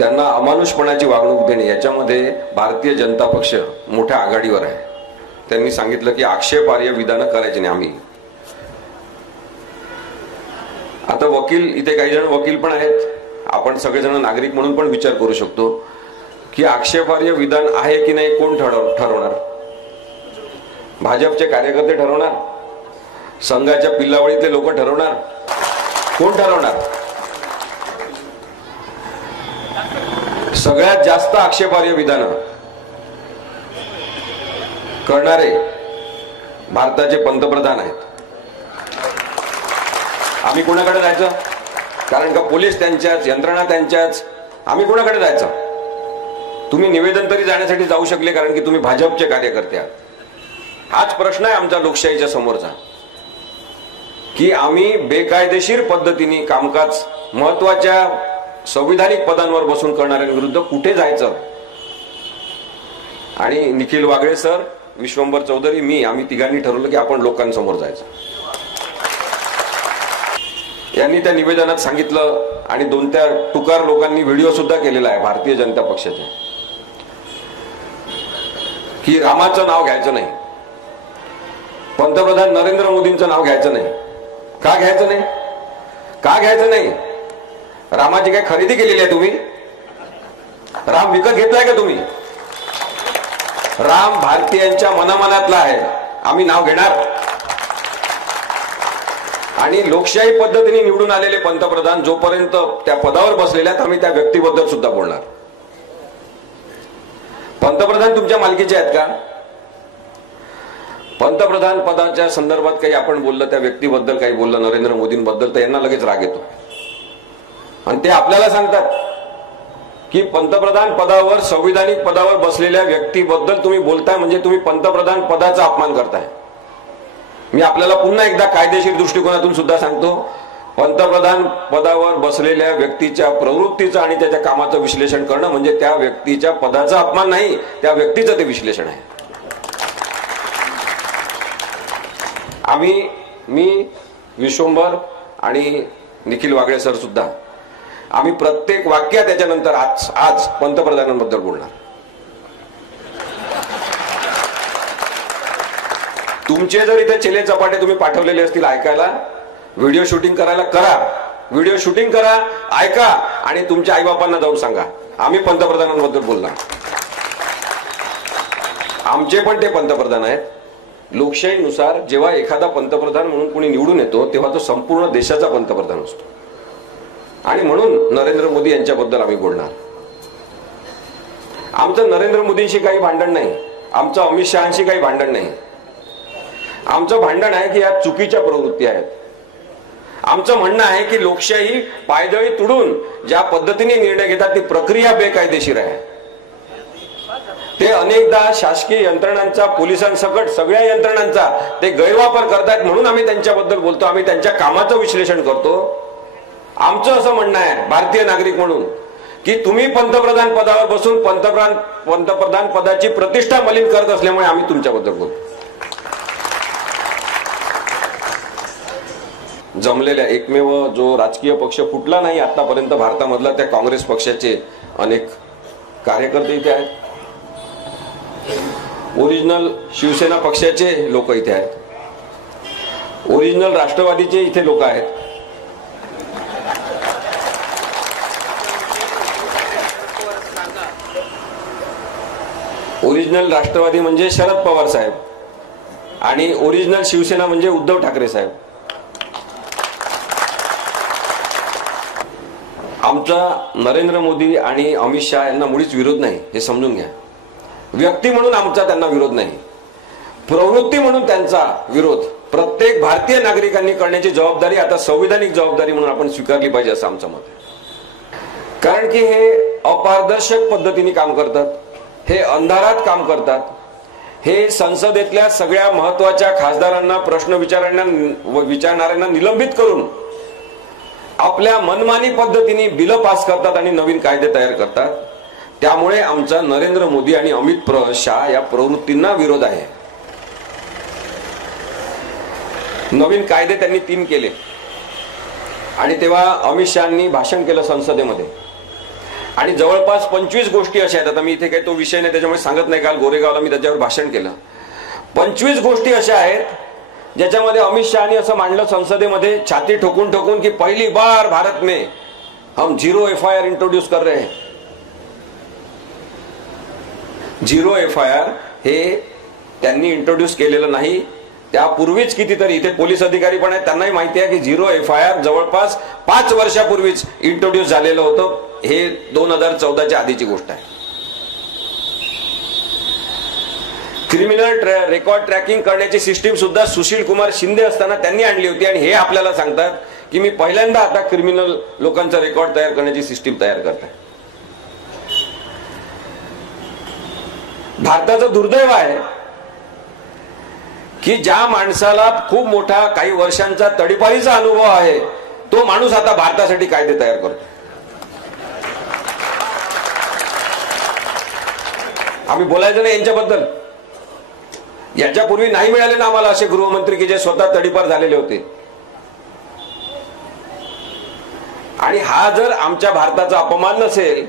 त्यांना अमानुषपणाची वागणूक देणे याच्यामध्ये भारतीय जनता पक्ष मोठ्या आघाडीवर आहे। त्यांनी सांगितलं की आक्षेपार्ह विधानं करायची नाही आम्ही। आता वकील इथे काही जण वकील पण आहेत, आपण सगळेजण नागरिक म्हणून पण विचार करू शकतो की आक्षेपार्ह विधान आहे की नाही कोण ठरवणार? भाजपचे कार्यकर्ते ठरवणार? संघाच्या पिल्लावळीतले लोक ठरवणार? कोण ठरवणार? सगळ्यात जास्त आक्षेपार्ह विधान करणारे भारताचे पंतप्रधान आहेत। आम्ही कोणाकडे जायचं? कारण का पोलीस त्यांच्याच, यंत्रणा त्यांच्याच, आम्ही कोणाकडे जायचं? तुम्ही निवेदन तरी जाण्यासाठी जाऊ शकले कारण की तुम्ही भाजपचे कार्यकर्ते आहात। हाच प्रश्न आहे आमच्या लोकशाहीच्या समोरचा की आम्ही बेकायदेशीर पद्धतीने कामकाज महत्वाच्या संविधानिक पदांवर बसून करणाऱ्यांविरुद्ध कुठे जायचं? आणि निखिल वागळे सर, विश्वंभर चौधरी, मी, आम्ही तिघांनी ठरवलं की आपण लोकांसमोर जायचं। यांनी त्या निवेदनात सांगितलं आणि 2-4 टुकार लोकांनी व्हिडिओ सुद्धा केलेला आहे भारतीय जनता पक्षाचे की रामाचं नाव घ्यायचं नाही, पंतप्रधान नरेंद्र मोदींचं नाव घ्यायचं नाही। का घ्यायचं नाही? का घ्यायचं नाही? रामाची काय खरेदी केलेली आहे तुम्ही? राम विकत घेतलाय का तुम्ही? राम भारतीयांच्या मनामनातला आहे, आम्ही नाव घेणार। आणि लोकशाही पद्धतीने निवडून आलेले पंतप्रधान जोपर्यंत त्या पदावर बसलेले आहेत आम्ही त्या व्यक्तीबद्दल सुद्धा बोलणार। पंतप्रधान तुमच्या मालकीचे आहेत का? पंतप्रधान पदाच्या संदर्भात काही आपण बोललं, त्या व्यक्तीबद्दल काही बोललं, नरेंद्र मोदींबद्दल, तर यांना लगेच राग येतो आणि ते आपल्याला सांगतात की पंतप्रधान पदावर, संविधानिक पदावर बसलेल्या व्यक्तीबद्दल तुम्ही बोलताय म्हणजे तुम्ही पंतप्रधान पदाचा अपमान करताय। मी आपल्याला पुन्हा एकदा कायदेशीर दृष्टिकोनातून सुद्धा सांगतो, पंतप्रधान पदावर बसलेल्या व्यक्तीच्या प्रवृत्तीचं आणि त्याच्या कामाचं विश्लेषण करणं म्हणजे त्या व्यक्तीच्या पदाचा अपमान नाही, त्या व्यक्तीचं ते विश्लेषण आहे। मी, विश्वंभर आणि निखिल वागळे सर सुद्धा आम्ही प्रत्येक वाक्यात त्याच्यानंतर आज पंतप्रधानांबद्दल बोलणार। तुमचे जर इथे चेले चपाटे तुम्ही पाठवलेले असतील ऐकायला, व्हिडिओ शूटिंग करायला करा, व्हिडिओ शूटिंग करा, ऐका आणि तुमच्या आईबापांना जाऊन सांगा आम्ही पंतप्रधानांबद्दल बोलणार। आमचे पण ते पंतप्रधान आहेत। लोकशाहीनुसार जेव्हा एखादा पंतप्रधान म्हणून कोणी निवडून येतो तेव्हा तो संपूर्ण देशाचा पंतप्रधान असतो आणि म्हणून नरेंद्र मोदी यांच्याबद्दल आम्ही बोलणार। आमचं नरेंद्र मोदींशी काही भांडण नाही, आमचं अमित शहांशी काही भांडण नाही। आमचं भांडण आहे की या चुकीच्या प्रवृत्ती आहेत। आमचं म्हणणं आहे की लोकशाही पायदळी तुडून ज्या पद्धतीने निर्णय घेतात ती प्रक्रिया बेकायदेशीर आहे। ते अनेकदा शासकीय यंत्रणांचा, पोलिसांसकट सगळ्या यंत्रणांचा ते गैरवापर करतात म्हणून आम्ही त्यांच्याबद्दल बोलतो, आम्ही त्यांच्या कामाचं विश्लेषण करतो। आमचं असं म्हणणं आहे भारतीय नागरिक म्हणून की तुम्ही पंतप्रधान पदावर बसून पंतप्रधान पदाची प्रतिष्ठा मलिन करत असल्यामुळे आम्ही तुमच्याबद्दल बोलतो। जमलेल्या एकमेव जो राजकीय पक्ष फुटला नाही आतापर्यंत भारतामधला त्या काँग्रेस पक्षाचे अनेक कार्यकर्ते इथे आहेत। ओरिजिनल शिवसेना पक्षाचे लोक इथे आहेत, ओरिजिनल राष्ट्रवादीचे इथे लोक आहेत, ओरिजिनल राष्ट्रवादी म्हणजे शरद पवार साहेब आणि ओरिजिनल शिवसेना म्हणजे उद्धव ठाकरे साहेब। आमचा नरेंद्र मोदी आणि अमित शहा यांना मुळीच विरोध नाही, हे समजून घ्या। व्यक्ती म्हणून आमचा त्यांना विरोध नाही, प्रवृत्ती म्हणून त्यांचा विरोध प्रत्येक भारतीय नागरिकांनी करण्याची जबाबदारी आता संविधानिक जबाबदारी म्हणून आपण स्वीकारली पाहिजे असं आमचं मत आहे। कारण की हे अपारदर्शक पद्धतीने काम करतात, हे अंधारात काम करतात, हे संसदेतल्या सगळ्या महत्वाच्या खासदारांना, प्रश्न विचारणाऱ्यांना निलंबित करून आपल्या मनमानी पद्धतीने बिल पास करतात आणि नवीन कायदे तयार करतात। त्यामुळे आमचा नरेंद्र मोदी आणि अमित शहा या प्रवृत्तींना विरोध आहे। नवीन कायदे त्यांनी 3 केले आणि तेव्हा अमित शहांनी भाषण केलं संसदेमध्ये आणि जवळपास 25 गोष्टी अशा आहेत. आता मी इथे काही तो विषय नाही त्याच्यामुळे सांगत नाही. काल गोरेगावला मी त्याच्यावर भाषण केलं. 25 गोष्टी अशा आहेत ज्याच्यामध्ये अमित शहानी असं मांडलं संसदेमध्ये छाती ठोकून ठोकून की पहिली बार भारत में हम 0 FIR इंट्रोड्यूस कर रहे हैं. 0 FIR हे त्यांनी इंट्रोड्यूस केलेलं नाही. त्यापूर्वीच कितीतरी इथे पोलीस अधिकारी पण आहेत, त्यांनाही माहिती आहे की 0 FIR जवळपास 5 वर्षापूर्वीच इंट्रोड्यूस झालेलं होतं. हे 2014च्या आधीची गोष्ट आहे. क्रिमिनल रेकॉर्ड ट्रॅकिंग करण्याची सिस्टीम सुद्धा सुशील कुमार शिंदे असताना त्यांनी आणली होती. आणि हे आपल्याला सांगतात की मी पहिल्यांदा आता क्रिमिनल लोकांचा रेकॉर्ड तयार करण्याची सिस्टीम तयार करत आहे. भारताचं दुर्दैव आहे की ज्या माणसाला खूप मोठा काही वर्षांचा तडीपारीचा अनुभव आहे तो माणूस आता भारतासाठी कायदे तयार करतो. आम्ही बोलायचं नाही यांच्याबद्दल. याच्यापूर्वी नाही मिळाले ना आम्हाला असे गृहमंत्री की जे स्वतः तडीपार झालेले होते. आणि हा जर आमच्या भारताचा अपमान नसेल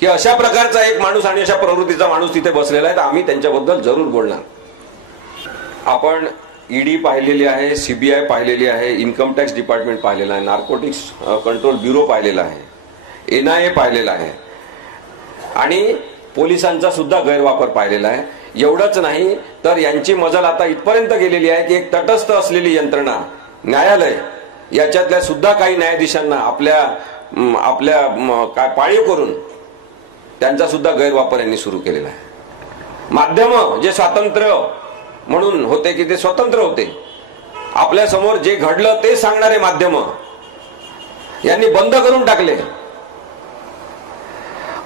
की अशा प्रकारचा एक माणूस आणि अशा प्रवृत्तीचा माणूस तिथे बसलेला आहे तर आम्ही त्यांच्याबद्दल जरूर बोलणार. आपण ईडी पाहिलेली आहे, CBI पाहिलेली आहे, इन्कम टॅक्स डिपार्टमेंट पाहिलेला आहे, नार्कोटिक्स कंट्रोल ब्युरो पाहिलेला आहे, NIA पाहिलेला आहे आणि पोलिसांचा सुद्धा गैरवापर पाहिलेला आहे. एवढंच नाही तर यांची मजल आता इथपर्यंत गेलेली आहे की एक तटस्थ असलेली यंत्रणा न्यायालय याच्यातल्या सुद्धा काही न्यायाधीशांना आपल्या काय पाळीव करून त्यांचा सुद्धा गैरवापर यांनी सुरू केलेला आहे. माध्यम जे स्वातंत्र्य म्हणून होते की ते स्वतंत्र होते, आपल्या समोर जे घडलं ते सांगणारे माध्यम यांनी बंद करून टाकले.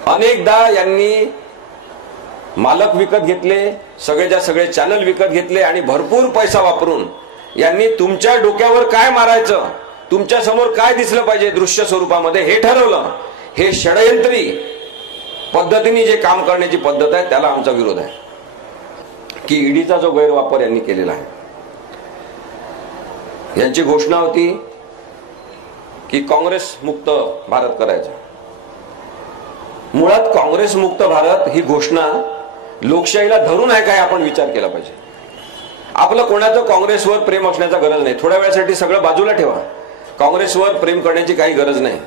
अनेकदा यांनी मालक विकत घेतले, सगळेच्या सगळे चॅनल विकत घेतले आणि भरपूर पैसा वापरून यांनी तुमच्या डोक्यावर काय मारायचं, तुमच्या समोर काय दिसलं पाहिजे दृश्य स्वरूपामध्ये हे ठरवलं. हे षडयंत्री पद्धतीने जे काम करण्याची पद्धत आहे त्याला आमचा विरोध आहे की ईडीचा जो गैरवापर यांनी केलेला आहे. यांची घोषणा होती की काँग्रेस मुक्त भारत करायचा. मुळात काँग्रेस मुक्त भारत ही घोषणा लोकशाहीला धरून आहे काय आपण विचार केला पाहिजे. आपलं कोणाचं काँग्रेसवर प्रेम असण्याचा गरज नाही. थोड्या वेळासाठी सगळं बाजूला ठेवा. काँग्रेसवर प्रेम करण्याची काही गरज नाही.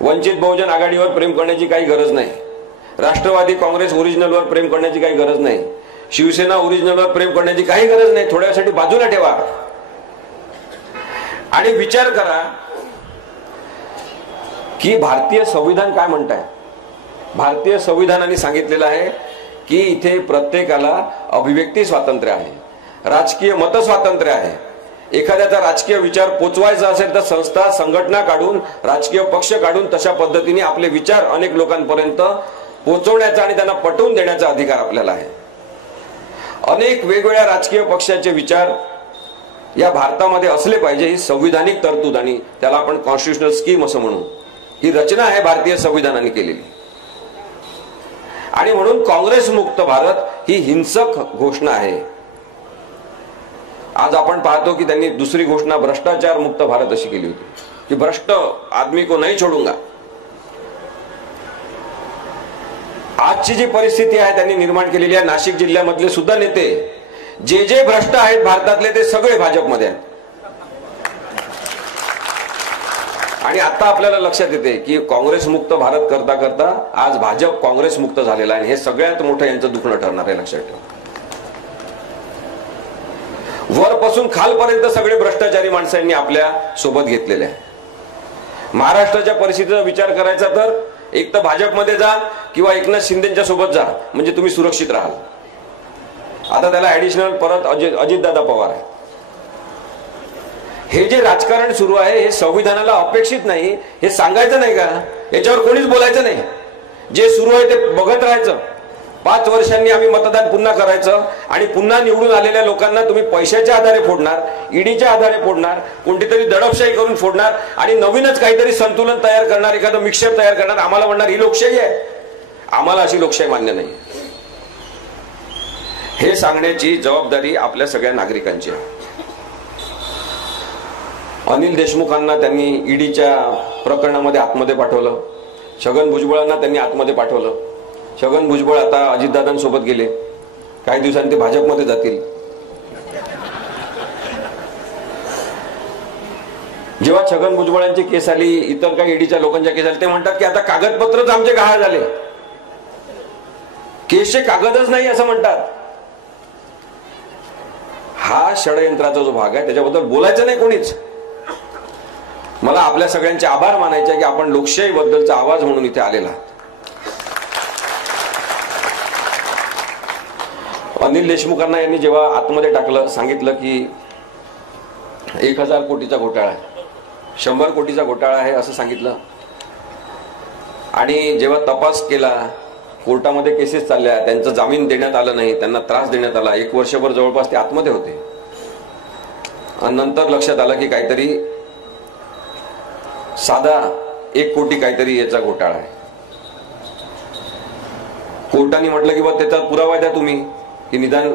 वंचित बहुजन आघाडीवर प्रेम करण्याची काही गरज नाही. राष्ट्रवादी काँग्रेस ओरिजिनलवर प्रेम करण्याची काही गरज नाही. शिवसेना ओरिजिनलवर प्रेम करण्याची काही गरज नाही. थोड्या वेळासाठी बाजूला ठेवा आणि विचार करा की भारतीय संविधान काय म्हणताय. भारतीय संविधानाने सांगितलेलं आहे की इथे प्रत्येकाला अभिव्यक्ती स्वातंत्र्य आहे, राजकीय मत स्वातंत्र्य आहे. एखाद्याचा राजकीय विचार पोचवायचा असेल तर संस्था संघटना काढून राजकीय पक्ष काढून तशा पद्धतीने आपले विचार अनेक लोकांपर्यंत पोहोचवण्याचा आणि त्यांना पटवून देण्याचा अधिकार आपल्याला आहे. अनेक वेगवेगळ्या राजकीय पक्षाचे विचार या भारतामध्ये असले पाहिजे ही संविधानिक तरतूद आणि त्याला आपण कॉन्स्टिट्युशनल स्कीम असं म्हणू. ही रचना आहे भारतीय संविधानाने केलेली. आणि म्हणून काँग्रेस मुक्त भारत ही हिंसक घोषणा आहे. आज आपण पाहतो की त्यांनी दुसरी घोषणा भ्रष्टाचार मुक्त भारत अशी केली होती की भ्रष्ट आदमी को नहीं छोडूंगा. आजची जी परिस्थिती आहे त्यांनी निर्माण केलेली आहे. नाशिक जिल्ह्यामधले सुद्धा नेते जे भ्रष्ट आहेत भारतातले ते सगळे भाजपमध्ये आहेत. आणि आता आपल्याला लक्षात येते की काँग्रेस मुक्त भारत करता करता आज भाजप काँग्रेस मुक्त झालेला आहे. हे सगळ्यात मोठं यांचं दुखणं ठरणार आहे. लक्षात ठेवा. वरपासून खालपर्यंत सगळे भ्रष्टाचारी माणसांनी आपल्या सोबत घेतलेले आहे. महाराष्ट्राच्या परिस्थितीचा विचार करायचा तर एक तर भाजपमध्ये जा किंवा एकनाथ शिंदेच्या सोबत जा म्हणजे तुम्ही सुरक्षित राहाल. आता त्याला ऍडिशनल परत अजितदादा पवार आहे. हे जे राजकारण सुरू आहे हे संविधानाला अपेक्षित नाही. हे सांगायचं नाही का, याच्यावर कोणीच बोलायचं नाही. जे सुरू आहे ते बघत राहायचं. 5 वर्षांनी आम्ही मतदान पुन्हा करायचं आणि पुन्हा निवडून आलेल्या लोकांना तुम्ही पैशाच्या आधारे फोडणार, ईडीच्या आधारे फोडणार, कोणतीतरी दडपशाही करून फोडणार आणि नवीनच काहीतरी संतुलन तयार करणार, एखादं मिक्सर तयार करणार. आम्हाला म्हणणार ही लोकशाही आहे. आम्हाला अशी लोकशाही मान्य नाही. हे सांगण्याची जबाबदारी आपल्या सगळ्या नागरिकांची आहे. अनिल देशमुखांना त्यांनी ईडीच्या प्रकरणामध्ये आतमध्ये पाठवलं. छगन भुजबळांना त्यांनी आतमध्ये पाठवलं. छगन भुजबळ आता अजितदादांसोबत गेले, काही दिवसांनी ते भाजपमध्ये जातील. जेव्हा छगन भुजबळांची केस आली, इतर काही ईडीच्या लोकांच्या केस आली, ते म्हणतात की आता कागदपत्रच आमचे गहाळ झाले, केसचे कागदच नाही असं म्हणतात. हा षडयंत्राचा जो भाग आहे त्याच्याबद्दल बोलायचं नाही कोणीच. मला आपल्या सगळ्यांचे आभार मानायचे की आपण लोकशाही बद्दलचा आवाज म्हणून इथे आलेला आहात. अनिल देशमुखांना यांनी जेव्हा आतमध्ये टाकलं, सांगितलं की 1000 कोटीचा घोटाळा आहे, 100 कोटीचा घोटाळा आहे असं सांगितलं. आणि जेव्हा तपास केला, कोर्टामध्ये केसेस चालल्या, त्यांचा जामीन देण्यात आला नाही, त्यांना त्रास देण्यात आला. 1 वर्षभर जवळपास ते आतमध्ये होते. आणि नंतर लक्षात आलं की काहीतरी साधा 1 कोटी काहीतरी याचा घोटाळा आहे. कोर्टाने म्हटलं की बा त्याचा पुरावा द्या तुम्ही, की निदान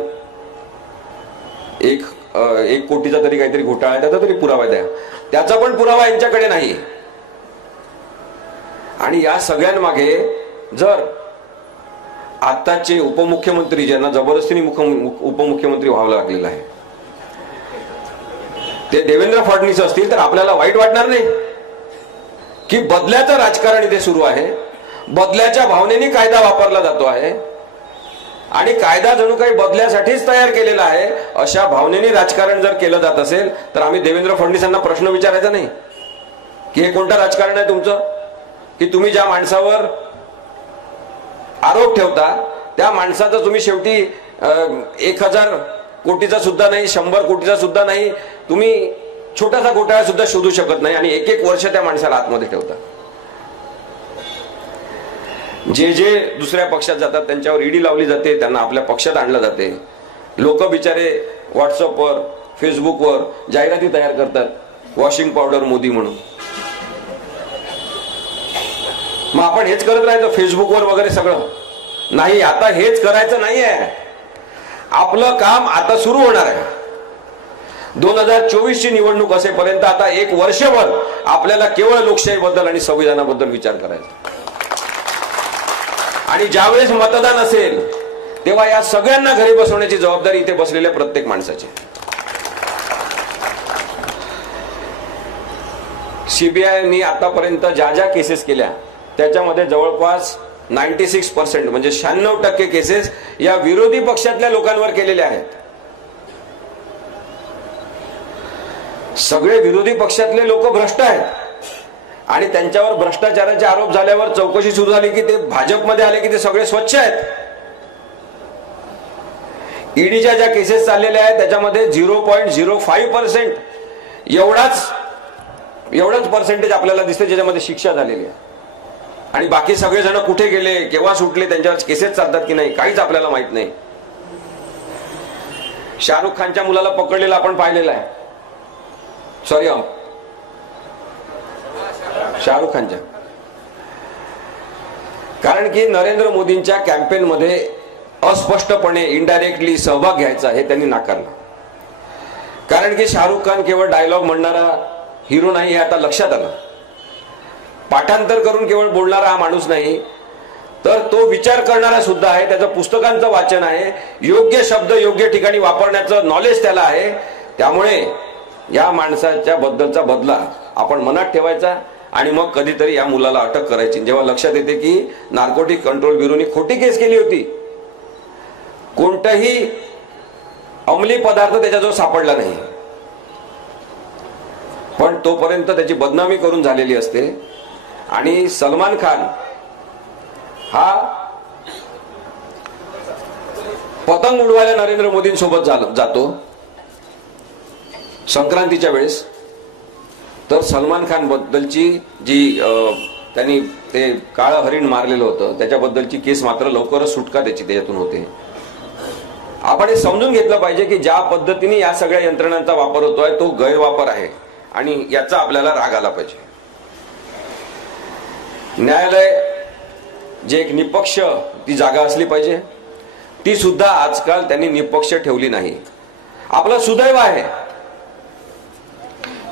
1 कोटीचा तरी काहीतरी घोटाळा आहे, त्याचा तरी पुरावा द्या. त्याचा पण पुरावा यांच्याकडे नाही. आणि या सगळ्यांमागे जर आताचे उपमुख्यमंत्री, ज्यांना जबरदस्तीने उपमुख्यमंत्री व्हावं लागलेलं आहे, ते देवेंद्र फडणवीस असतील तर आपल्याला वाईट वाटणार नाही की बदल्याचं राजकारण इथे सुरू आहे. बदल्याच्या भावनेने कायदा वापरला जातो आहे आणि कायदा जणू काही बदल्यासाठीच तयार केलेला आहे. अशा भावनेने राजकारण जर केलं जात असेल तर आम्ही देवेंद्र फडणवीसांना प्रश्न विचारायचा नाही की हे कोणतं राजकारण आहे तुमचं, की तुम्ही ज्या माणसावर आरोप ठेवता त्या माणसाचं तुम्ही शेवटी 1000 कोटीचा सुद्धा नाही, 100 कोटीचा सुद्धा नाही, तुम्ही छोटासा घोटाळा सुद्धा शोधू शकत नाही आणि 1 वर्ष त्या माणसाला आतमध्ये ठेवता. जे दुसऱ्या पक्षात जातात त्यांच्यावर ईडी लावली जाते, त्यांना आपल्या पक्षात आणलं जाते. लोक बिचारे व्हॉट्सअपवर, फेसबुकवर जाहिराती तयार करतात, वॉशिंग पावडर मोदी म्हणून. मग आपण हेच करत राहायचं फेसबुकवर वगैरे सगळं? नाही, आता हेच करायचं नाहीये. आपलं काम आता सुरू होणार आहे. 2024 ची निवडणूक असेपर्यंत आता 1 वर्षभर आपल्याला केवळ लोकशाहीबद्दल आणि संविधानाबद्दल विचार करायचा. आणि ज्यावेळेस मतदान असेल तेव्हा या सगळ्यांना घरी बसवण्याची जबाबदारी इथे बसलेल्या प्रत्येक माणसाची. सीबीआयनी आतापर्यंत ज्या केसेस केल्या त्याच्यामध्ये जवळपास 96% म्हणजे 96% केसेस या विरोधी पक्षातल्या लोकांवर केलेल्या आहेत. सगळे विरोधी पक्षातले लोक भ्रष्ट आहेत आणि त्यांच्यावर भ्रष्टाचाराचे आरोप झाल्यावर चौकशी सुरू झाली की ते भाजपमध्ये आले की ते सगळे स्वच्छ आहेत. ईडीच्या ज्या केसेस चाललेल्या आहेत त्याच्यामध्ये 0.05% एवढाच पर्सेंटेज आपल्याला दिसते ज्याच्यामध्ये शिक्षा झालेली आहे. आणि बाकी सगळेजण कुठे गेले, केव्हा सुटले, त्यांच्यावर केसेस चालतात की नाही काहीच आपल्याला माहित नाही. शाहरुख खानच्या मुलाला पकडलेला आपण पाहिलेला आहे. सॉरी, शाहरुख खानच्या. कारण की नरेंद्र मोदींच्या कॅम्पेन मध्ये अस्पष्टपणे इनडायरेक्टली सहभाग घ्यायचा हे त्यांनी नाकारलं. कारण की शाहरुख खान केवळ डायलॉग म्हणणारा हिरो नाही हे आता लक्षात आलं. पाठांतर करून केवळ बोलणारा हा माणूस नाही, तर तो विचार करणारा सुद्धा आहे. त्याचं पुस्तकांचं वाचन आहे, योग्य शब्द योग्य ठिकाणी वापरण्याचं नॉलेज त्याला आहे. त्यामुळे या माणसाच्या बद्दलचा बदला आपण मनात ठेवायचा आणि मग कधीतरी या मुलाला अटक करायची. जेव्हा लक्षात येते की नार्कोटिक कंट्रोल ब्युरोनी खोटी केस केली होती, कोणताही अंमली पदार्थ त्याच्याजवळ सापडला नाही, पण तोपर्यंत त्याची बदनामी करून झालेली असते. आणि सलमान खान हा पतंग उडवायला नरेंद्र मोदींसोबत जातो संक्रांतीच्या वेळेस. तर सलमान खान बद्दलची जी त्यांनी ते काळं हरिण मारलेलं होतं त्याच्याबद्दलची केस मात्र लवकरच सुटका त्याच्यातून होते. आपण हे समजून घेतलं पाहिजे की ज्या पद्धतीने या सगळ्या यंत्रणांचा वापर होतोय तो गैरवापर आहे आणि याचा आपल्याला राग आला पाहिजे. न्यायालय जे एक निपक्ष ती जागा असली पाहिजे, ती सुद्धा आजकाल त्यांनी निपक्ष ठेवली नाही. आपलं सुदैव आहे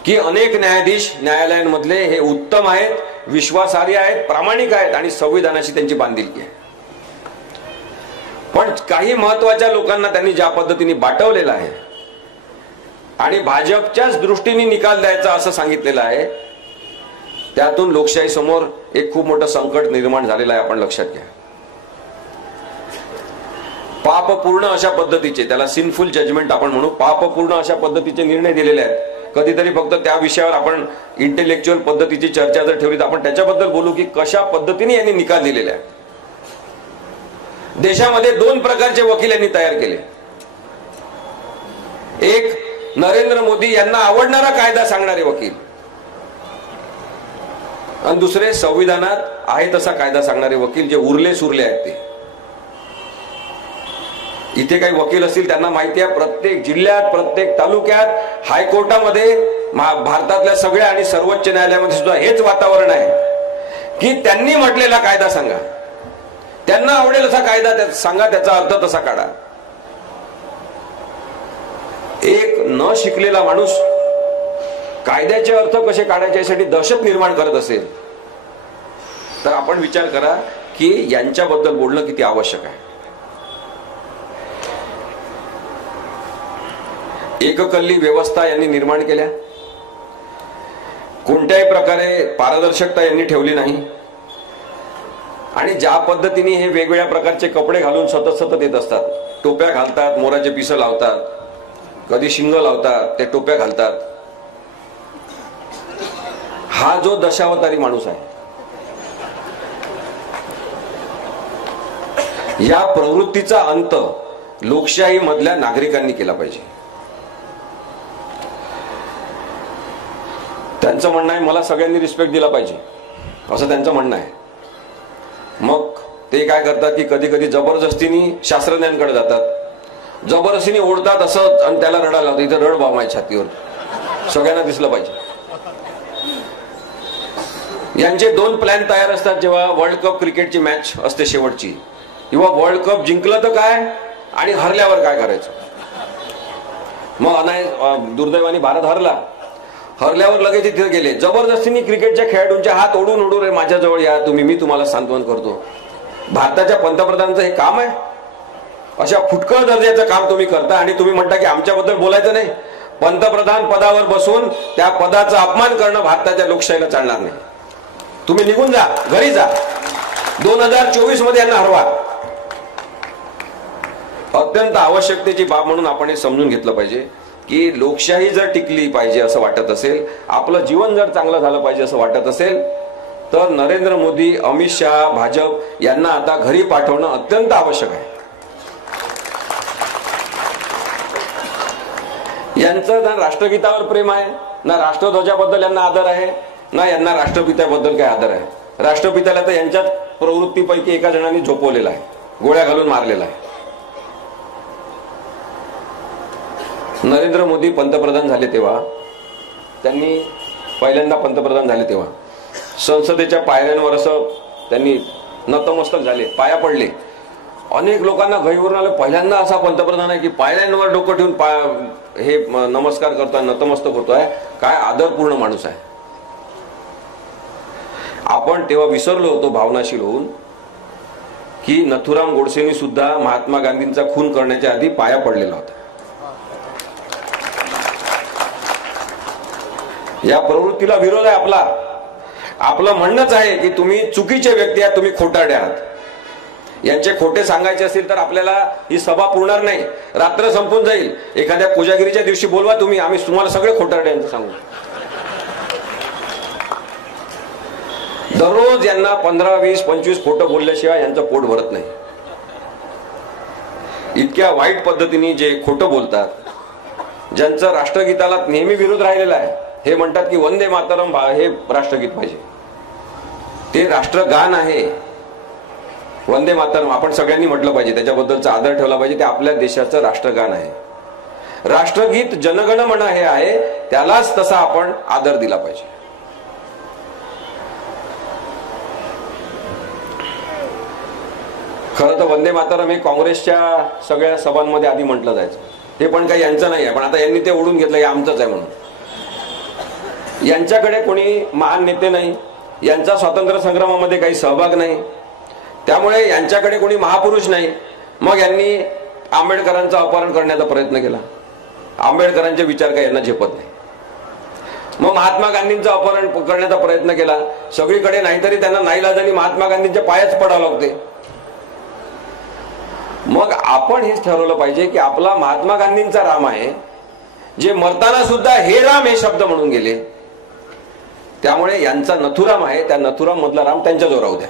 की अनेक न्यायाधीश न्यायालयांमधले हे उत्तम आहेत विश्वासार्ह आहेत, प्रामाणिक आहेत आणि संविधानाशी त्यांची बांधिलकी आहे. पण काही महत्वाच्या लोकांना त्यांनी ज्या पद्धतीने बाटवलेलं आहे आणि भाजपच्याच दृष्टीने निकाल द्यायचा असं सांगितलेलं आहे, त्यातून लोकशाही समोर एक खूप मोठं संकट निर्माण झालेलं आहे. आपण लक्षात घ्या. पापपूर्ण अशा पद्धतीचे, त्याला सिनफुल जजमेंट आपण म्हणू, पापपूर्ण अशा पद्धतीचे निर्णय दिलेले आहेत. कधीतरी फक्त त्या विषयावर आपण इंटेलेक्च्युअल पद्धतीची चर्चा जर ठेवली तर आपण त्याच्याबद्दल बोलू की कशा पद्धतीने यांनी निकाल दिलेले आहेत. देशामध्ये 2 प्रकारचे वकील यांनी तयार केले. एक नरेंद्र मोदी यांना आवडणारा कायदा सांगणारे वकील आणि दुसरे संविधानात आहे तसा कायदा सांगणारे वकील, जे उरले सुरले आहेत ते. इथे काही वकील असतील त्यांना माहिती आहे, प्रत्येक जिल्ह्यात, प्रत्येक तालुक्यात, हायकोर्टामध्ये, भारतातल्या सगळ्या आणि सर्वोच्च न्यायालयामध्ये सुद्धा हेच वातावरण आहे की त्यांनी म्हटलेला कायदा सांगा, त्यांना आवडेल असा कायदा सांगा, त्याचा अर्थ तसा काढा. एक न शिकलेला माणूस कायद्याचे अर्थ कसे काढायचे यासाठी दहशत निर्माण करत असेल तर आपण विचार करा की यांच्याबद्दल बोलणं किती आवश्यक आहे. एककल्ली व्यवस्था यांनी निर्माण केल्या. कोणत्याही प्रकारे पारदर्शकता यांनी ठेवली नाही आणि ज्या पद्धतीने हे वेगवेगळ्या प्रकारचे कपडे घालून सतत येत असतात, टोप्या घालतात, मोराचे पिसं लावतात, कधी शिंग लावतात, ते टोप्या घालतात. हा जो दशावतारी माणूस आहे, या प्रवृत्तीचा अंत लोकशाही मधल्या नागरिकांनी केला पाहिजे. त्यांचं म्हणणं आहे मला सगळ्यांनी रिस्पेक्ट दिला पाहिजे असं त्यांचं म्हणणं आहे. मग ते काय करतात की कधी कधी जबरदस्तीने शास्त्रज्ञांकडे जातात, जबरदस्तीने ओढतात असं आणि त्याला रडायला लावतात. इथं रड बाव माझ्या छातीवर, सगळ्यांना दिसलं पाहिजे. यांचे 2 प्लॅन तयार असतात जेव्हा वर्ल्ड कप क्रिकेटची मॅच असते शेवटची, किंवा वर्ल्ड कप जिंकलं तर काय आणि हरल्यावर काय करायचं. मग दुर्दैवाने भारत हरल्यावर लगेच तिथे गेले, जबरदस्तीने क्रिकेटच्या खेळाडूंचे हात ओढून माझ्याजवळ या तुम्ही, मी तुम्हाला सांत्वन करतो. भारताच्या पंतप्रधानांचं हे काम आहे? अशा फुटकळ दर्जाचं काम तुम्ही करता आणि तुम्ही म्हणता की आमच्याबद्दल बोलायचं नाही. पंतप्रधान पदावर बसून त्या पदाचा अपमान करणं भारताच्या लोकशाहीला चालणार नाही. तुम्ही निघून जा, घरी जा. 2024 मध्ये यांना हरवा. अत्यंत आवश्यकतेची बाब म्हणून आपण हे समजून घेतलं पाहिजे की लोकशाही जर टिकली पाहिजे असं वाटत असेल, आपलं जीवन जर चांगलं झालं पाहिजे असं वाटत असेल तर नरेंद्र मोदी, अमित शहा, भाजप यांना आता घरी पाठवणं अत्यंत आवश्यक आहे. यांचं ना राष्ट्रगीतावर प्रेम आहे, ना राष्ट्रध्वजाबद्दल यांना आदर आहे, ना यांना राष्ट्रपित्याबद्दल काय आदर आहे. राष्ट्रपित्याला तर यांच्याच प्रवृत्तीपैकी एका जणांनी झोपवलेला आहे, गोळ्या घालून मारलेला आहे. नरेंद्र मोदी पंतप्रधान झाले तेव्हा, त्यांनी पहिल्यांदा पंतप्रधान झाले तेव्हा संसदेच्या पायऱ्यांवर असं त्यांनी नतमस्तक झाले, पाया पडले. अनेक लोकांना गैरवरून आलं, पहिल्यांदा असा पंतप्रधान आहे की पायऱ्यांवर डोकं ठेवून हे नमस्कार करतोय, नतमस्तक होतोय. काय आदरपूर्ण माणूस आहे. आपण तेव्हा विसरलो होतो भावनाशील होऊन की नथुराम गोडसेंनी सुद्धा महात्मा गांधींचा खून करण्याच्या आधी पाया पडलेला होता. या प्रवृत्तीला विरोध आहे आपला. आपलं म्हणणंच आहे की तुम्ही चुकीचे व्यक्ती आहात, तुम्ही खोटारडे आहात. यांचे खोटे सांगायचे असतील तर आपल्याला ही सभा पुरणार नाही, रात्र संपून जाईल. एखाद्या कोजागिरीच्या दिवशी बोलवा तुम्ही, आम्ही तुम्हाला सगळे खोटारड्यांचं सांगू. दररोज यांना 15, 20, 25 खोटं बोलल्याशिवाय यांचं पोट भरत नाही. इतक्या वाईट पद्धतीने जे खोटं बोलतात, ज्यांचं राष्ट्रगीताला नेहमी विरोध राहिलेला आहे, हे म्हणतात की वंदे मातरम हे राष्ट्रगीत पाहिजे. ते राष्ट्रगान आहे. वंदे मातरम आपण सगळ्यांनी म्हटलं पाहिजे, त्याच्याबद्दलचा आदर ठेवला पाहिजे. ते आपल्या देशाचं राष्ट्रगान आहे. राष्ट्रगीत जनगण मन हे आहे, त्यालाच तसा आपण आदर दिला पाहिजे. खरं तर वंदे मातरम हे काँग्रेसच्या सगळ्या सभांमध्ये आधी म्हटलं जायचं. हे पण काही यांचं नाही आहे, पण आता यांनी ते ओढून घेतलं, हे आमचंच आहे म्हणून. यांच्याकडे कोणी महान नेते नाही, यांचा स्वातंत्र्य संग्रामामध्ये काही सहभाग नाही, त्यामुळे यांच्याकडे कोणी महापुरुष नाही. मग यांनी आंबेडकरांचं अपहरण करण्याचा प्रयत्न केला. आंबेडकरांचे विचार काही यांना झेपत नाही. मग महात्मा गांधींचं अपहरण करण्याचा प्रयत्न केला सगळीकडे, नाहीतरी त्यांना नाईलाजाने महात्मा गांधींच्या पायाच पडावं लागते. मग आपण हेच ठरवलं पाहिजे की आपला महात्मा गांधींचा राम आहे, जे मरताना सुद्धा हे राम हे शब्द म्हणून गेले. त्यामुळे यांचा नथुराम आहे, त्या नथुराम मधला राम त्यांच्या जोरावर द्या.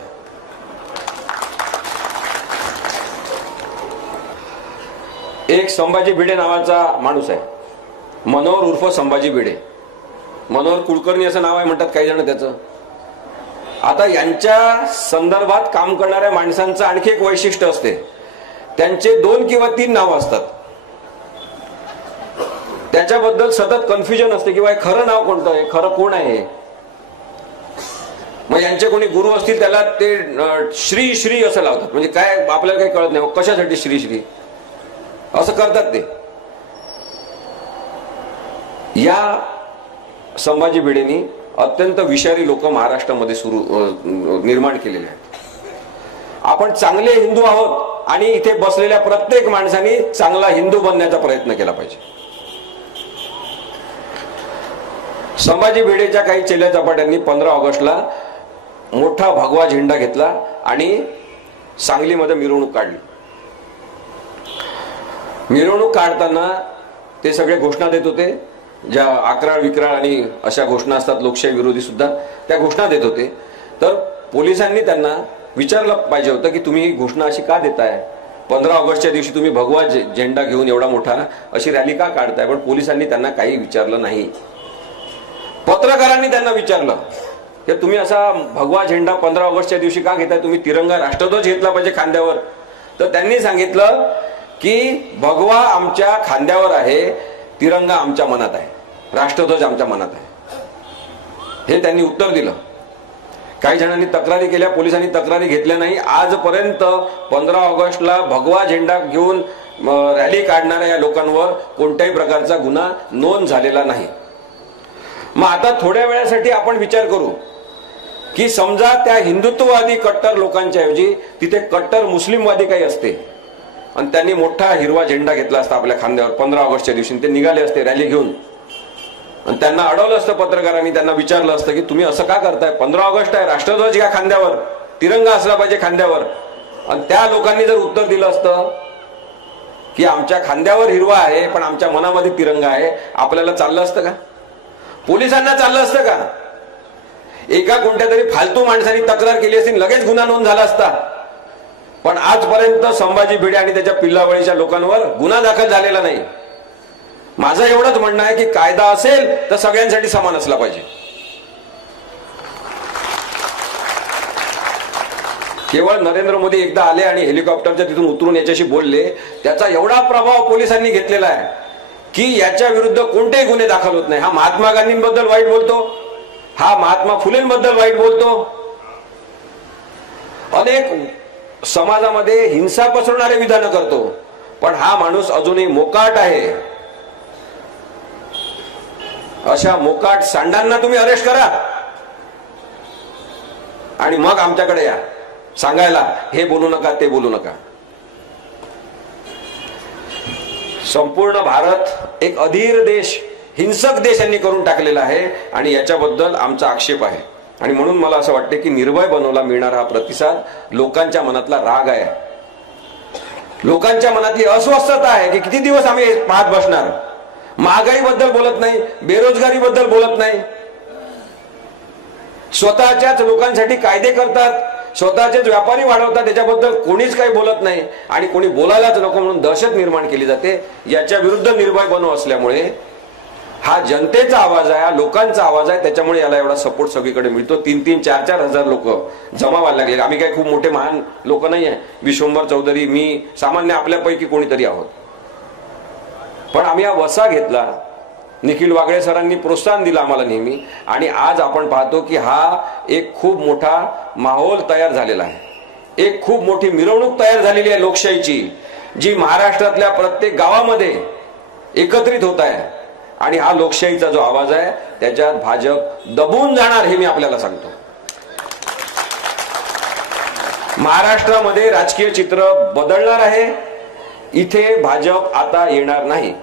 एक संभाजी भिडे नावाचा माणूस आहे, मनोहर उर्फ संभाजी भिडे. मनोहर कुलकर्णी असं नाव आहे म्हणतात काही जण त्याचं. आता यांच्या संदर्भात काम करणाऱ्या माणसांचं आणखी एक वैशिष्ट्य असते, त्यांचे 2 किंवा 3 नाव असतात. त्याच्याबद्दल सतत कन्फ्युजन असते की खरं नाव कोणतं आहे, खरं कोण आहे. मग यांचे कोणी गुरु असतील त्याला ते श्री श्री असं लावतात, म्हणजे काय आपल्याला काही कळत नाही कशासाठी श्री श्री असं करतात ते. या संभाजी भिडेंनी अत्यंत विषारी लोक महाराष्ट्रामध्ये निर्माण केलेले आहेत. आपण चांगले हिंदू आहोत आणि इथे बसलेल्या प्रत्येक माणसाने चांगला हिंदू बनण्याचा प्रयत्न केला पाहिजे. संभाजी भिडेच्या काही चेल्या चपाट्यांनी 15 ऑगस्टला मोठा भगवा झेंडा घेतला आणि सांगलीमध्ये मिरवणूक काढली. मिरवणूक काढताना ते सगळे घोषणा देत होते, ज्या अकराळ विक्राळ आणि अशा घोषणा असतात लोकशाही विरोधी सुद्धा, त्या घोषणा देत होते. तर पोलिसांनी त्यांना विचारलं पाहिजे होतं की तुम्ही ही घोषणा अशी का देताय, 15 ऑगस्टच्या दिवशी तुम्ही भगवा झेंडा घेऊन एवढा मोठा अशी रॅली का काढताय. पण पोलिसांनी त्यांना काही विचारलं नाही. पत्रकारांनी त्यांना विचारलं की तुम्ही असा भगवा झेंडा 15 ऑगस्टच्या दिवशी का घेताय, तुम्ही तिरंगा राष्ट्रध्वज घेतला पाहिजे खांद्यावर. तर त्यांनी सांगितलं की भगवा आमच्या खांद्यावर आहे, तिरंगा आमच्या मनात आहे, राष्ट्रध्वज आमच्या मनात आहे. हे त्यांनी उत्तर दिलं. काही जणांनी तक्रारी केल्या, पोलिसांनी तक्रारी घेतल्या नाही. आजपर्यंत 15 ऑगस्टला भगवा झेंडा घेऊन रॅली काढणाऱ्या या लोकांवर कोणत्याही प्रकारचा गुन्हा नोंद झालेला नाही. मग आता थोड्या वेळासाठी आपण विचार करू की समजा त्या हिंदुत्ववादी कट्टर लोकांच्या ऐवजी तिथे कट्टर मुस्लिमवादी काही असते आणि त्यांनी मोठा हिरवा झेंडा घेतला असता आपल्या खांद्यावर 15 ऑगस्टच्या दिवशी, ते निघाले असते रॅली घेऊन आणि त्यांना अडवलं असतं पत्रकारांनी, त्यांना विचारलं असतं की तुम्ही असं का करताय, 15 ऑगस्ट आहे, राष्ट्रध्वज घ्या खांद्यावर, तिरंगा असला पाहिजे खांद्यावर. आणि त्या लोकांनी जर उत्तर दिलं असतं की आमच्या खांद्यावर हिरवा आहे पण आमच्या मनामध्ये तिरंगा आहे, आपल्याला चाललं असतं का, पोलिसांना चाललं असतं का. एका कोणत्या तरी फालतू माणसाने तक्रार केली असती, लगेच गुन्हा नोंद झाला असता. पण आजपर्यंत संभाजी भिडे आणि त्याच्या पिल्लावळीच्या लोकांवर गुन्हा दाखल झालेला नाही. माझं एवढंच म्हणणं आहे की कायदा असेल तर सगळ्यांसाठी समान असला पाहिजे. केवळ नरेंद्र मोदी एकदा आले आणि हेलिकॉप्टरच्या तिथून उतरून याच्याशी बोलले, त्याचा एवढा प्रभाव पोलिसांनी घेतलेला आहे की याच्या विरुद्ध कोणतेही गुन्हे दाखल होत नाही. हा महात्मा गांधींबद्दल वाईट बोलतो, हा महात्मा फुलेंबद्दल वाईट बोलतो, अनेक समाजामध्ये हिंसा पसरवणारे विधान करतो, पण हा माणूस अजूनही मोकाट आहे. अशा मोकाट सांडांना तुम्ही अरेस्ट करा आणि मग आमच्याकडे या सांगायला हे बोलू नका ते बोलू नका. संपूर्ण भारत एक अधीर देश, हिंसक देश यांनी करून टाकलेला आहे आणि याच्याबद्दल आमचा आक्षेप आहे. आणि म्हणून मला असं वाटते की निर्भय बनवला मिळणारा हा प्रतिसाद लोकांच्या मनातला राग आहे, लोकांच्या मनातली अस्वस्थता आहे की किती दिवस आम्ही पाहत बसणार. महागाईबद्दल बोलत नाही, बेरोजगारीबद्दल बोलत नाही, स्वतःच्याच लोकांसाठी कायदे करतात, स्वतःचेच व्यापारी वाढवतात, त्याच्याबद्दल कोणीच काही बोलत नाही आणि कोणी बोलायलाच नको म्हणून दहशत निर्माण केली जाते. याच्या विरुद्ध निर्भय बनव असल्यामुळे हा जनतेचा आवाज आहे, हा लोकांचा आवाज आहे, त्याच्यामुळे याला एवढा सपोर्ट सगळीकडे मिळतो. 3-3, 4-4 हजार लोक जमा व्हायला लागले. आम्ही काही खूप मोठे महान लोक नाही आहे, विश्वंभर चौधरी, मी सामान्य आपल्यापैकी कोणीतरी आहोत. पण आम्ही हा वसा घेतला, निखिल वागळे सरांनी प्रोत्साहन दिलं आम्हाला नेहमी, आणि आज आपण पाहतो की हा एक खूप मोठा माहोल तयार झालेला आहे, एक खूप मोठी मिरवणूक तयार झालेली आहे लोकशाहीची, जी महाराष्ट्रातल्या प्रत्येक गावामध्ये एकत्रित होत आहे. आणि हा लोकशाहीचा जो आवाज आहे त्याच्यात भाजप दबून जाणार हे मी आपल्याला सांगतो. महाराष्ट्रामध्ये राजकीय चित्र बदलणार आहे. इथे भाजप आता येणार नाही.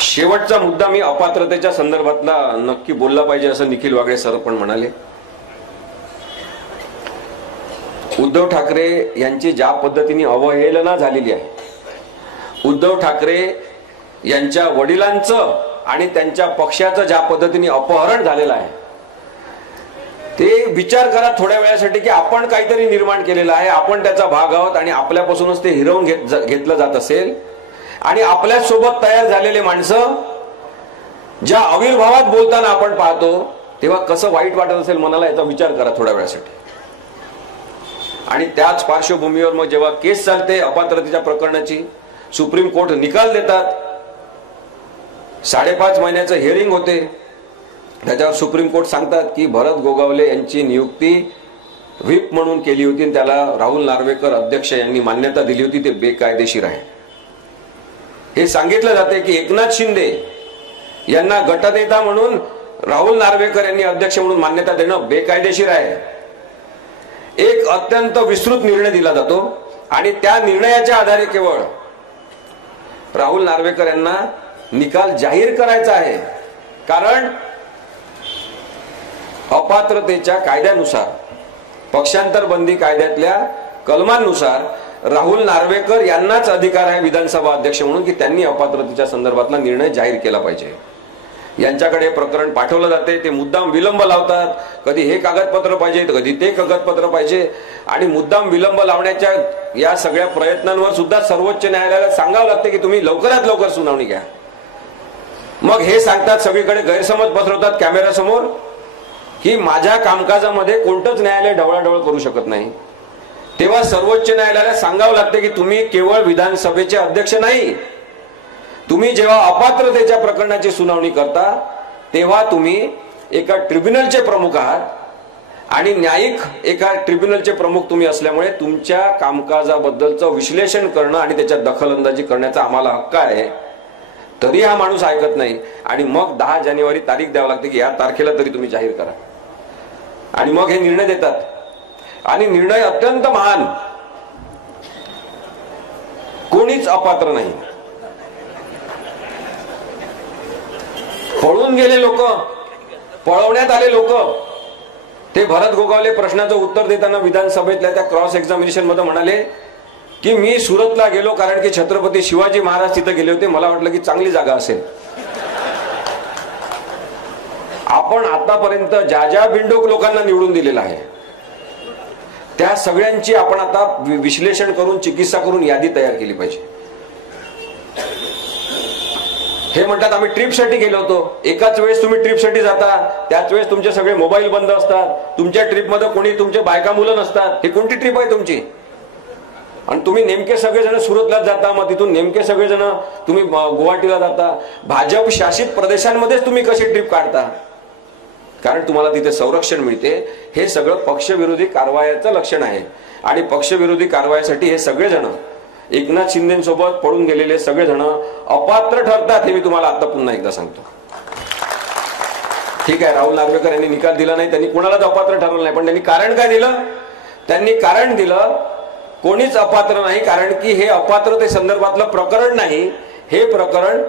शेवटचा मुद्दा मी अपात्रतेच्या संदर्भातला नक्की बोलला पाहिजे असं निखिल वागळे सर पण म्हणाले. उद्धव ठाकरे यांची ज्या पद्धतीने अवहेलना झालेली आहे, उद्धव ठाकरे यांच्या वडिलांचं आणि त्यांच्या पक्षाचं ज्या पद्धतीने अपहरण झालेलं आहे, ते विचार करा थोड्या वेळासाठी की आपण काहीतरी निर्माण केलेलं आहे, आपण त्याचा भाग आहोत आणि आपल्यापासूनच ते हिरवून घेतलं जात असेल आणि आपल्या सोबत तयार झालेले माणसं ज्या आविर्भावात बोलताना आपण पाहतो तेव्हा कसं वाईट वाटत असेल मनाला, याचा विचार करा थोड्या वेळासाठी. आणि त्याच पार्श्वभूमीवर मग जेव्हा केस चालते अपात्रतेच्या प्रकरणाची, सुप्रीम कोर्ट निकाल देतात, 5.5 महिन्याचं हिअरिंग होते, त्याच्यावर सुप्रीम कोर्ट सांगतात की भरत गोगावले यांची नियुक्ती व्हीप म्हणून केली होती आणि त्याला राहुल नार्वेकर अध्यक्ष यांनी मान्यता दिली होती, ते बेकायदेशीर आहे. हे सांगितलं जाते की एकनाथ शिंदे यांना गटनेता म्हणून राहुल नार्वेकर यांनी अध्यक्ष म्हणून मान्यता देणं बेकायदेशीर आहे. एक अत्यंत विस्तृत निर्णय दिला जातो आणि त्या निर्णयाच्या आधारे केवळ राहुल नार्वेकर यांना निकाल जाहीर करायचा आहे. कारण अपात्रतेच्या कायद्यानुसार, पक्षांतर बंदी कायद्यातल्या कलमांनुसार राहुल नार्वेकर यांनाच अधिकार आहे विधानसभा अध्यक्ष म्हणून की त्यांनी अपात्रतेच्या संदर्भातला निर्णय जाहीर केला पाहिजे. यांच्याकडे प्रकरण पाठवलं जाते, ते मुद्दाम विलंब लावतात, कधी हे कागदपत्र पाहिजे तर कधी ते कागदपत्र पाहिजे आणि मुद्दाम विलंब लावण्याच्या या सगळ्या प्रयत्नांवर सुद्धा सर्वोच्च न्यायालयाला सांगावं लागते की तुम्ही लवकरात लवकर सुनावणी घ्या. मग हे सांगतात, सगळीकडे गैरसमज पसरवतात कॅमेऱ्यासमोर की माझ्या कामकाजामध्ये कोणतंच न्यायालय ढवळाढवळ करू शकत नाही. तेव्हा सर्वोच्च न्यायालयाला सांगावं लागते की तुम्ही केवळ विधानसभेचे अध्यक्ष नाही, तुम्ही जेव्हा अपात्रतेच्या प्रकरणाची सुनावणी करता तेव्हा तुम्ही एका ट्रिब्युनलचे प्रमुख आहात आणि न्यायिक एका ट्रिब्युनलचे प्रमुख तुम्ही असल्यामुळे तुमच्या कामकाजाबद्दलचं विश्लेषण करणं आणि त्याच्यात दखलंदाजी करण्याचा आम्हाला हक्क आहे. तरी हा माणूस ऐकत नाही आणि मग 10 जानेवारी तारीख द्यावी लागते की या तारखेला तरी तुम्ही जाहीर करा आणि मग हे निर्णय देतात. आणि निर्णय अत्यंत महान, कोणीच अपात्र नाही. पळून गेले लोक, पळवण्यात आले लोक, ते भरत गोगावले प्रश्नाचं उत्तर देताना विधानसभेतल्या त्या क्रॉस एक्झामिनेशन मध्ये म्हणाले की मी सुरतला गेलो कारण की छत्रपती शिवाजी महाराज तिथे गेले होते, मला वाटलं की चांगली जागा असेल. आपण आतापर्यंत ज्या ज्या बिंडोक लोकांना निवडून दिलेला आहे त्या सगळ्यांची आपण आता विश्लेषण करून चिकित्सा करून यादी तयार केली पाहिजे. हे म्हणतात आम्ही ट्रिपसाठी गेलो होतो. एकाच वेळेस तुम्ही ट्रिपसाठी जाता, त्याच वेळेस तुमचे सगळे मोबाईल बंद असतात, तुमच्या ट्रिपमध्ये कोणी तुमचे बायका मुलं नसतात. ही कोणती ट्रिप आहे तुमची? आणि तुम्ही नेमके सगळेजण सुरतला जाता, मग तिथून नेमके सगळेजण तुम्ही गुवाहाटीला जाता. भाजप शासित प्रदेशांमध्येच तुम्ही कशी ट्रिप काढता? कारण तुम्हाला तिथे संरक्षण मिळते. हे सगळं पक्षविरोधी कारवायाचं लक्षण आहे आणि पक्षविरोधी कारवायासाठी हे सगळेजण एकनाथ शिंदेसोबत पळून गेलेले सगळेजण अपात्र ठरतात. हे मी तुम्हाला आता पुन्हा एकदा सांगतो. ठीक आहे, राहुल नार्वेकर यांनी निकाल दिला नाही, त्यांनी कुणालाच अपात्र ठरवलं नाही, पण त्यांनी कारण काय दिलं? त्यांनी कारण दिलं कोणीच अपात्र नाही, कारण की हे अपात्रते संदर्भातलं प्रकरण नाही, हे प्रकरण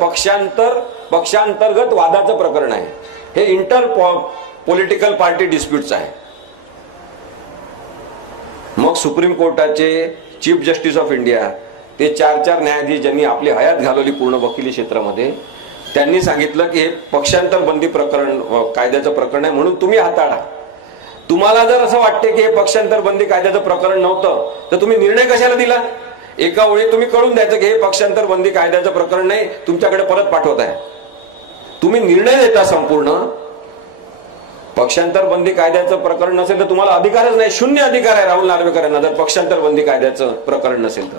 पक्षांतर्गत वादाचं प्रकरण आहे. हे इंटर पॉलिटिकल पार्टी डिस्प्यूट्स आहे. मग सुप्रीम कोर्टाचे चीफ जस्टिस ऑफ इंडिया, ते 4 न्यायाधीश ज्यांनी आपली हयात घालवली पूर्ण वकिली क्षेत्रामध्ये, त्यांनी सांगितलं की हे पक्षांतर बंदी प्रकरण कायद्याचं प्रकरण आहे म्हणून तुम्ही हाताळा. तुम्हाला जर असं वाटते की हे पक्षांतर बंदी कायद्याचं प्रकरण नव्हतं तर तुम्ही निर्णय कशाला दिला? एका वेळी तुम्ही कळून द्यायचं की हे पक्षांतर बंदी कायद्याचं प्रकरण नाही, तुमच्याकडे परत पाठवत आहे. तुम्ही निर्णय देता संपूर्ण पक्षांतर बंदी कायद्याचं प्रकरण नसेल तर तुम्हाला अधिकारच नाही, शून्य अधिकार आहे राहुल नार्वेकर यांना जर पक्षांतर बंदी कायद्याचं प्रकरण नसेल तर.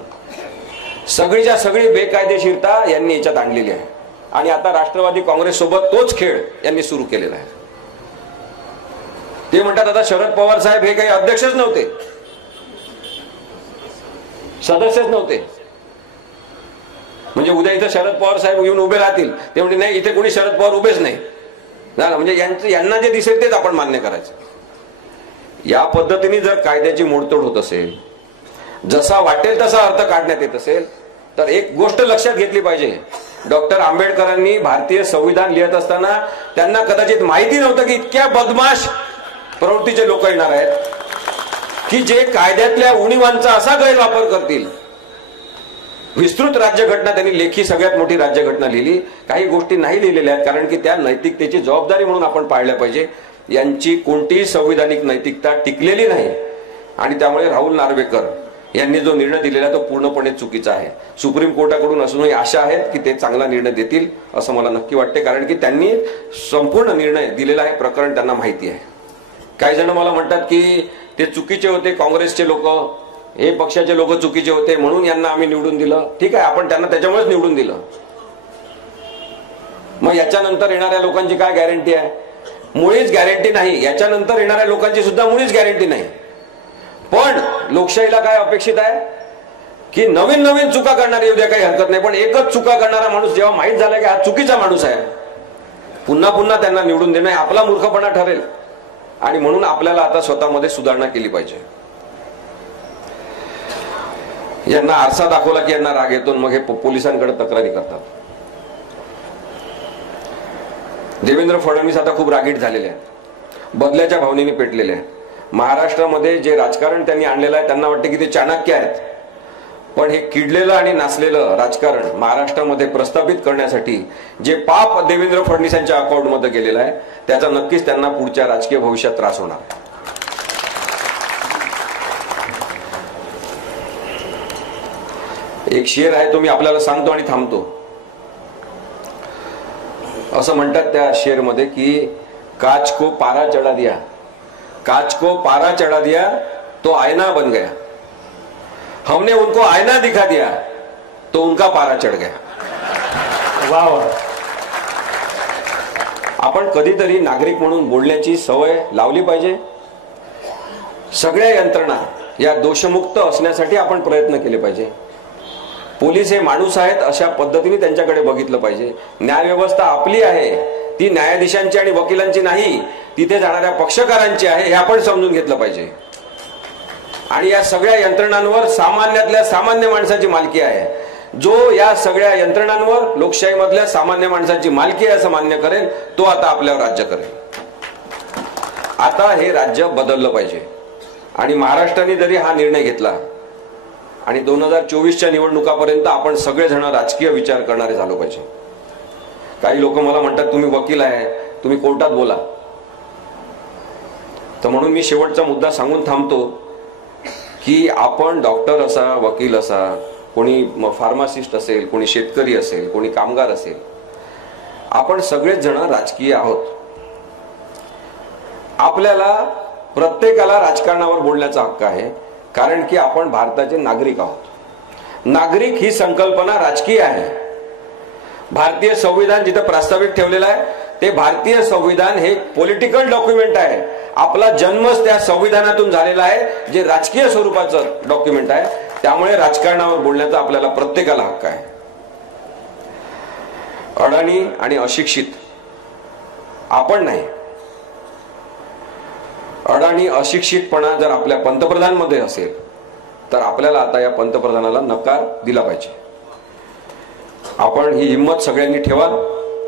सगळीच्या सगळी बेकायदेशीरता यांनी याच्यात आणलेली आहे आणि आता राष्ट्रवादी काँग्रेस सोबत तोच खेळ यांनी सुरू केलेला आहे. ते म्हणतात आता शरद पवार साहेब हे काही अध्यक्षच नव्हते, सदस्यच नव्हते, म्हणजे उद्या इथं शरद पवार साहेब येऊन उभे राहतील ते म्हणजे नाही इथे कोणी शरद पवार उभेच नाही, म्हणजे यांना जे दिसेल तेच आपण मान्य करायचं. या पद्धतीने जर कायद्याची मोडतोड होत असेल, जसा वाटेल तसा अर्थ काढण्यात येत असेल, तर एक गोष्ट लक्षात घेतली पाहिजे. डॉक्टर आंबेडकरांनी भारतीय संविधान लिहित असताना त्यांना कदाचित माहिती नव्हतं की इतक्या बदमाश प्रवृत्तीचे लोक येणार आहेत की जे कायद्यातल्या उणीवांचा असा गैरवापर करतील. विस्तृत राज्यघटना त्यांनी लेखी सगळ्यात मोठी राज्यघटना लिहिली. काही गोष्टी नाही लिहिलेल्या आहेत कारण की त्या नैतिकतेची जबाबदारी म्हणून आपण पाळल्या पाहिजे. यांची कोणतीही संविधानिक नैतिकता टिकलेली नाही आणि त्यामुळे राहुल नार्वेकर यांनी जो निर्णय दिलेला तो पूर्णपणे चुकीचा आहे. सुप्रीम कोर्टाकडून असूनही आशा आहेत की ते चांगला निर्णय देतील असं मला नक्की वाटते, कारण की त्यांनी संपूर्ण निर्णय दिलेला आहे, प्रकरण त्यांना माहिती आहे. काही जण मला म्हणतात की ते चुकीचे होते, काँग्रेसचे लोक, हे पक्षाचे लोक चुकीचे होते म्हणून यांना आम्ही निवडून दिलं. ठीक आहे, आपण त्यांना त्याच्यामुळेच निवडून दिलं. मग याच्यानंतर येणाऱ्या लोकांची काय गॅरंटी आहे? मुळीच गॅरंटी नाही. याच्यानंतर येणाऱ्या लोकांची सुद्धा मुळीच गॅरंटी नाही. पण लोकशाहीला काय अपेक्षित आहे की नवीन नवीन चुका करणारे येऊ द्या, काही हरकत नाही, पण एकच चुका करणारा माणूस जेव्हा माहीत झाला की हा चुकीचा माणूस आहे, पुन्हा पुन्हा त्यांना निवडून देणं आपला मूर्खपणा ठरेल. आणि म्हणून आपल्याला आता स्वतःमध्ये सुधारणा केली पाहिजे. यांना आरसा दाखवला की यांना राग येतो, मग हे पोलिसांकडे तक्रारी करतात. देवेंद्र फडणवीस आता खूप रागीट झालेले आहेत, बदल्याच्या भावनेने पेटलेले आहेत. महाराष्ट्रामध्ये जे राजकारण त्यांनी आणलेलं आहे त्यांना वाटते की ते चाणक्य आहेत, पण हे किडलेलं आणि नाचलेलं राजकारण महाराष्ट्रामध्ये प्रस्थापित करण्यासाठी जे पाप देवेंद्र फडणवीस यांच्या अकाउंटमध्ये गेलेलं आहे त्याचा नक्कीच त्यांना पुढच्या राजकीय भविष्यात त्रास होणार. एक शेर आहे, तो मी आपल्याला सांगतो आणि थांबतो. असं म्हणतात त्या शेर मध्ये की काच को पारा चढ़ा दिया, काच को पारा चढ़ा दिया तो आईना बन गया, हमने उनको आईना दिखा दिया तो उनका पारा चढ़ गया. वाह वाह. आपण कधीतरी नागरिक म्हणून बोलण्याची सवय लावली पाहिजे. सगळ्या यंत्रणा या दोषमुक्त असण्यासाठी आपण प्रयत्न केले पाहिजे. पोलीस हे माणूस आहेत अशा पद्धतीने त्यांच्याकडे बघितलं पाहिजे. न्यायव्यवस्था आपली आहे, ती न्यायाधीशांची आणि वकिलांची नाही, तिथे जाणाऱ्या पक्षकारांची आहे, हे आपण समजून घेतलं पाहिजे. आणि या सगळ्या यंत्रणांवर सामान्यातल्या सामान्य माणसाची मालकी आहे. जो या सगळ्या यंत्रणांवर लोकशाहीमधल्या सामान्य माणसाची मालकी आहे असं मान्य करेल तो आता आपल्यावर राज्य करेल. आता हे राज्य बदललं पाहिजे. आणि महाराष्ट्राने जरी हा निर्णय घेतला आणि 2024च्या निवडणुकापर्यंत आपण सगळेजण राजकीय विचार करणारे झालो पाहिजे. काही लोक मला म्हणतात तुम्ही वकील आहे, तुम्ही कोर्टात बोला. तर म्हणून मी शेवटचा मुद्दा सांगून थांबतो की आपण डॉक्टर असा, वकील असा, कोणी फार्मासिस्ट असेल, कोणी शेतकरी असेल, कोणी कामगार असेल, आपण सगळेच जण राजकीय आहोत. आपल्याला प्रत्येकाला राजकारणावर बोलण्याचा हक्क आहे, कारण की आपण भारताचे नागरिक आहोत. नागरिक ही संकल्पना राजकीय आहे. भारतीय संविधान जिथे प्रस्तावित ठेवलेलं आहे ते भारतीय संविधान हे पॉलिटिकल डॉक्युमेंट आहे. आपला जन्मच त्या संविधानातून झालेला आहे, जे राजकीय स्वरूपाचं डॉक्युमेंट आहे. त्यामुळे राजकारणावर बोलण्याचा आपल्याला प्रत्येकाला हक्क आहे. अडाणी आणि अशिक्षित आपण नाही. अडाणी अशिक्षितपणा जर आपल्या पंतप्रधानमध्ये असेल तर आपल्याला आता या पंतप्रधानाला नकार दिला पाहिजे. आपण ही हिंमत सगळ्यांनी ठेवा.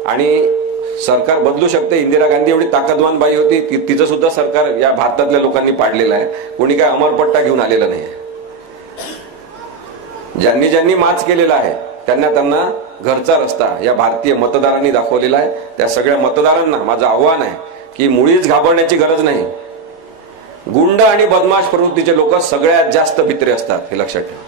आणि सरकार बदलू शकते. इंदिरा गांधी एवढी ताकदवान बाई होती, तिचं सुद्धा सरकार या भारतातल्या लोकांनी पाडलेलं आहे. कोणी काय अमरपट्टा घेऊन आलेला नाही. ज्यांनी ज्यांनी माच केलेला आहे त्यांना घरचा रस्ता या भारतीय मतदारांनी दाखवलेला आहे. त्या सगळ्या मतदारांना माझं आव्हान आहे की मुळीच घाबरण्याची गरज नाही. गुंड आणि बदमाश प्रवृत्तीचे लोक सगळ्यात जास्त भित्रे असतात, हे लक्षात ठेवा.